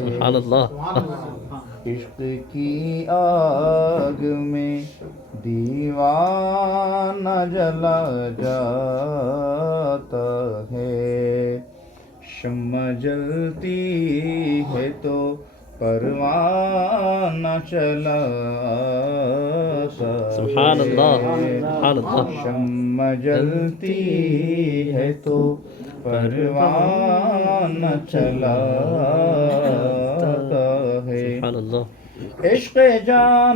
سبحان اللہ عشق کی آگ میں دیوانہ جلا جاتا ہے۔ شمع جلتی ہے تو پروانہ چلا سبحان اللہ سبحان اللہ شمع جلتی ہے تو پروانہ چلاتا ہے۔ سبحان اللہ عشق جانان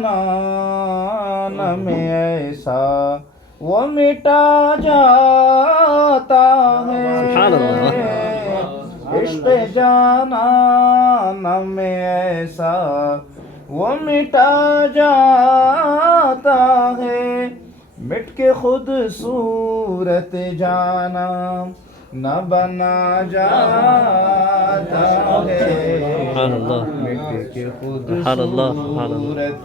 میں ایسا وہ مٹا جاتا سبحان ہے۔ اللہ عشق جانان میں ایسا وہ مٹا جاتا ہے۔ مٹ کے خود صورت جانا نہ بنا جاتا ہے۔ سبحان اللہ مٹ کے خود سبحان اللہ سبحان اللہ صورت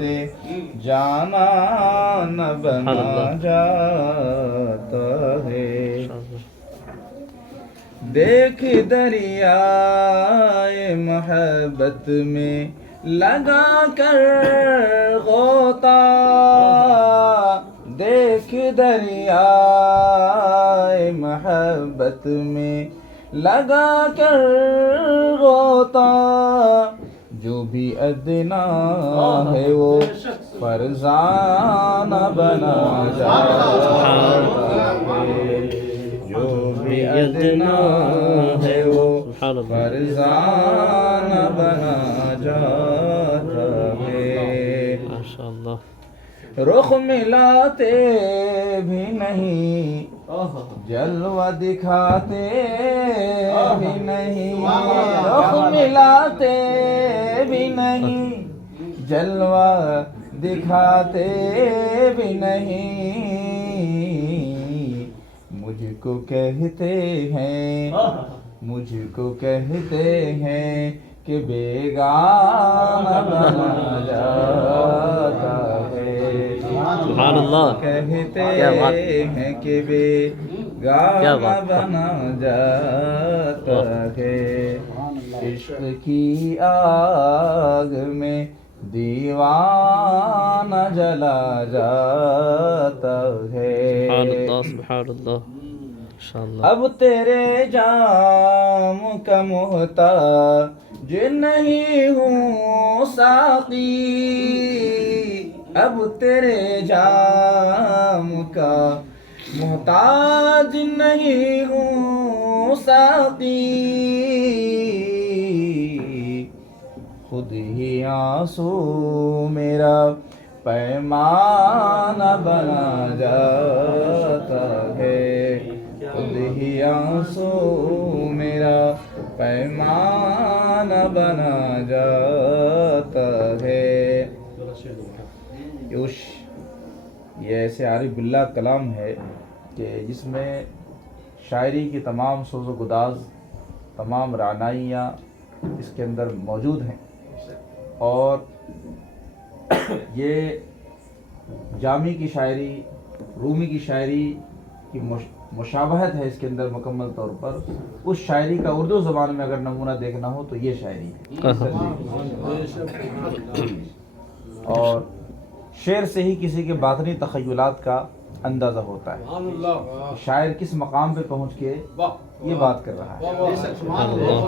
جانا نہ بنا جاتا ہے۔ دیکھ دریائے محبت میں لگا کر غوطہ، دیکھ دریائے محبت میں لگا کر غوطہ، جو بھی ادنا ہے وہ فرزانہ بنا جاتا ہے۔ جو بھی ادنا ہے وہ سبحان اللہ فرزانہ بنا جاتا ہے۔ ماشاء اللہ رخ ملاتے بھی نہیں، جلوہ دکھاتے بھی نہیں، رخ ملاتے بھی نہیں، جلوہ دکھاتے بھی نہیں، مجھ کو کہتے ہیں، مجھ کو کہتے ہیں کہ بیگانہ بنا جاتا ہے۔ سبحان اللہ کہتے کیا بات ہیں کہ کیا بیگانہ بات بنا جاتا ہے۔ عشق کی آگ میں دیوانہ جلا جاتا ہے۔ سبحان اللہ سبحان اللہ ماشاء اللہ اب تیرے جام کا محتاج نہیں ہوں ساقی، اب تیرے جام کا محتاج نہیں ہوں ساقی، خود ہی آنسو میرا پیمانہ بنا جاتا ہے۔ خود ہی آنسو میرا پیمانہ بنا جاتا ہے۔ یہ ایسے عارف باللہ کلام ہے کہ جس میں شاعری کی تمام سوز و گداز، تمام رعنائیاں اس کے اندر موجود ہیں، اور یہ جامی کی شاعری، رومی کی شاعری کی مشابہت ہے اس کے اندر مکمل طور پر۔ اس شاعری کا اردو زبان میں اگر نمونہ دیکھنا ہو تو یہ شاعری ہے، اور شعر سے ہی کسی کے باطنی تخیلات کا اندازہ ہوتا ہے، شاعر کس مقام پہ پہنچ کے یہ بات کر رہا ہے۔ سبحان اللہ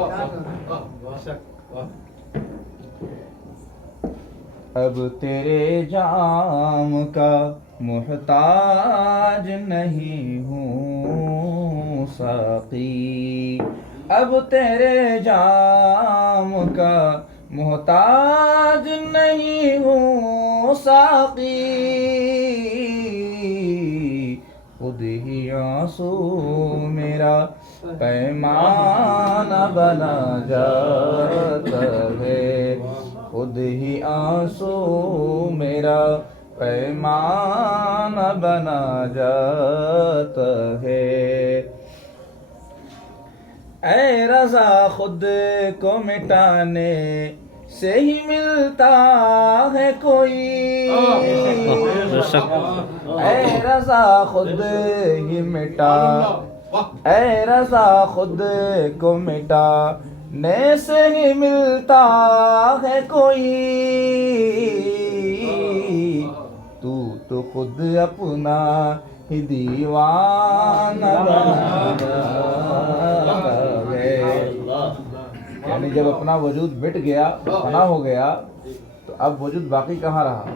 اب تیرے جام کا محتاج نہیں ہوں ساقی، اب تیرے جام کا محتاج نہیں ہوں ساقی، خود ہی آنسو میرا پیمانہ بنا جاتا ہے۔ خود ہی آنسو میرا پیمانہ بنا جاتا ہے۔ اے رضا خود کو مٹانے سے ہی ملتا ہے کوئی بے شک اے رضا خود ہی مٹا اے رضا خود کو مٹانے سے ہی ملتا ہے کوئی تو خود اپنا ہی دیوانہ بنا ہے یعنی جب اپنا وجود مٹ گیا فنا ہو گیا تو اب وجود باقی کہاں رہا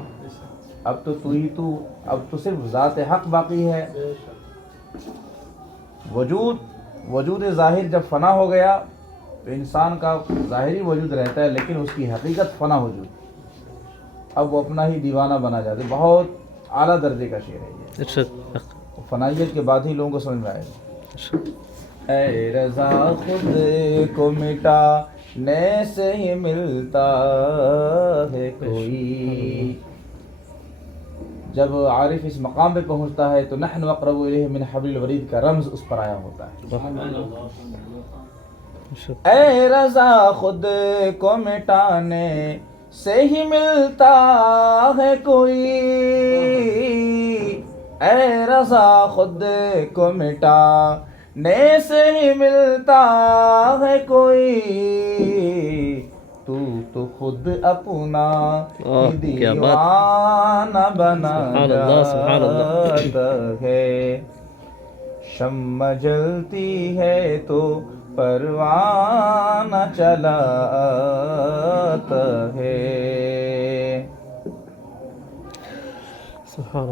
اب تو ہی تو اب تو صرف ذات حق باقی ہے وجود ظاہر جب فنا ہو گیا تو انسان کا ظاہری وجود رہتا ہے لیکن اس کی حقیقت فنا وجود اب وہ اپنا ہی دیوانہ بنا جاتا ہے بہت اعلیٰ درجے کا شعر ہے یہ بے شک فنائیت کے بعد ہی لوگوں کو سمجھ میں آئے گا اے رضا خود کو مٹانے سے ہی ملتا ہے کوئی جب عارف اس مقام پہ پہنچتا ہے تو نحن اقرب الیہ من حبل الورید کا رمز اس پر آیا ہوتا ہے اے رضا خود کو مٹانے سے ہی ملتا ہے کوئی اے رضا خود کو مٹانے سے ہی ملتا ہے کوئی تو خود اپنا دیوانہ بنا جاتا ہے شمع جلتی ہے تو پروانہ چلاتا ہے سبحان